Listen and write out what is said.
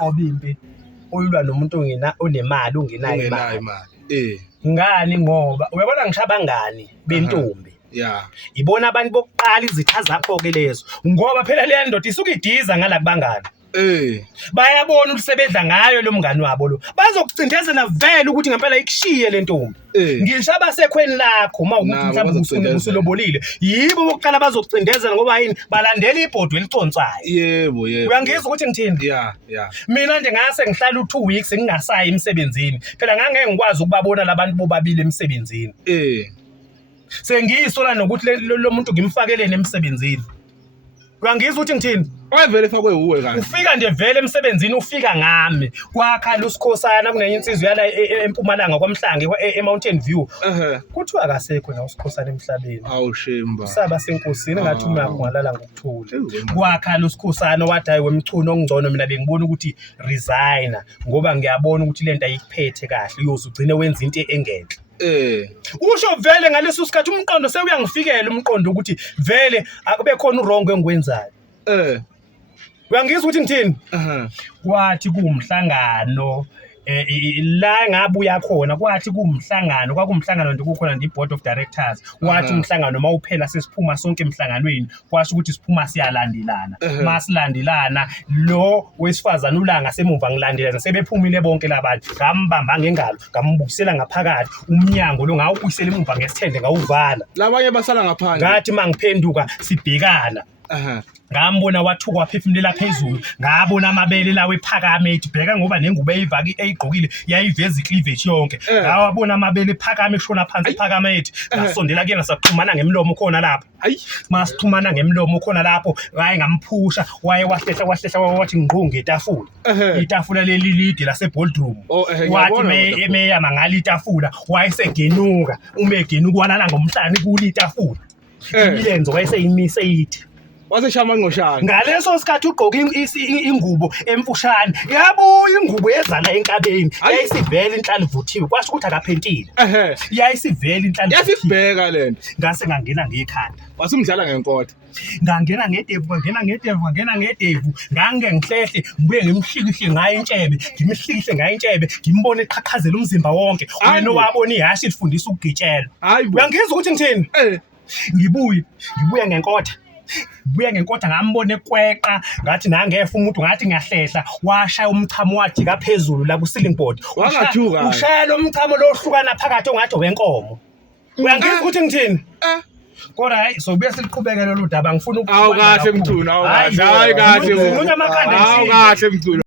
uqoba impi uyilwa nomuntu onemali ungenayo imali. Ngani ngoba uyabona ngisho abangani bentombi ibona abantu bokuqala izitha zakho ke lezo ngoba phela leya ndoda isuke idiza ngalakubangani. Bayabona ukusebedla ngayo lo mngani wabo lo bazokucindezela vele ukuthi ngempela ikushiye le ntombi. Ngisho abasekhweni lakho mawukuthi mhlawumbe usulobolile yibo bokuqala bazokucindezela ngoba yini balandela ibhodwe eliconsayo. Yebo. Uyangizwa ukuthi ngithini? Mina nje ngase ngihlala u2 weeks ngingasayi emsebenzini phela ngangeke ngikwazi ukubabona labantu bobabili emsebenzini. Sengiyisola nokuthi lo muntu ngimfakelene emsebenzini. Uyangizwa ukuthi ngithini? Wayevele fakwe uwe kahle. Ufika nje vele emsebenzini ufika ngami kwakhala uSikhosana kunenye insizwe yala eMpumalanga kwaMhlange eMountain View. Kuthiwa akasekho na uSikhosana emhlabeni. Awushemba. Saba senkosini ngathi uma ngalala ngokuthula. Kwakhala uSikhosana wathi hayi wemchuno ongcono mina bengibona ukuthi resigner ngoba ngiyabona ukuthi lento ayikuphethe kahle uyozugcina wenza into engenhle. Usho vele ngaleso sikhathi umqondo sewuyangifikela umqondo ukuthi vele akube khona urongo engikwenzayo. Uyangizwa ukuthi ngithini? Kwathi kuumhlangano la ngabuya khona kwathi kuumhlangano kwakumhlangano nje kukhona nje iboard of directors wathi umhlangano mawuphela sesiphuma sonke emhlanganweni kwasho ukuthi siphuma siyalandelana masilandelana lo wesifazana ulanga semuva ngilandelana sebephumile bonke labantu ngambamba ngengalo ngambukisela ngaphakathi umnyango lo ngawubuyisela emuva ngesithende ngawuvala labanye basala ngaphandle ngathi mangiphenduka sibhekana. Ngambona wathuka waphefumulela phezulu ngabona amabele lawe ephakame ethi bheka ngoba nengubo eyivaki eyigqokile yayiveza icleavage yonke ngawabona amabele ephakame eshona phansi ephakame ethi ngasondela kuyena saxhumana ngemlomo khona lapho masixhumana ngemlomo khona lapho hayi ngamphusha waye wahlehla wathi ngqunge itafula itafula leli lide lase boardroom wathi emeya mangala itafula wayesegenuka umegenuka walala ngomhlanje kuli itafula imilenzo wayeseyimise ithi waseshama ngoshaka ngaleso sikhathi ugqoka ingubo emfushane yabuya ingubo yezala enkabeni yayisivela inhlalo ivuthiwe kwasho ukuthi akaphentile yayisivela inhlalo yasibheka lento ngase ngangena ngekhanda wasumdlala ngenkotha ngangena ngedevu ngange ngihlehle ngibuye ngimhlikihle ngayo intshebe ngimhlikihle ngayo intshebe ngimbone eqhaqhazela umzimba wonke wena owabona ihashi lifundisa ukugitshela uyangizwa ukuthi ngithini ngibuya ngenkotha ngambone kweqa ngathi nangefa umuntu ngathi ngiyahlehla washaya umchamo wathi kaphezulu la ku ceiling board ushaya lo mchamo lo ohlukana phakathi ongathi wenkomo uyangizwa ukuthi ngithini kodwa hayi so bese liqhubekele lo daba ngifuna awukahle mthuna awukahle hayi kahle umuntu amakhanda awukahle mthuna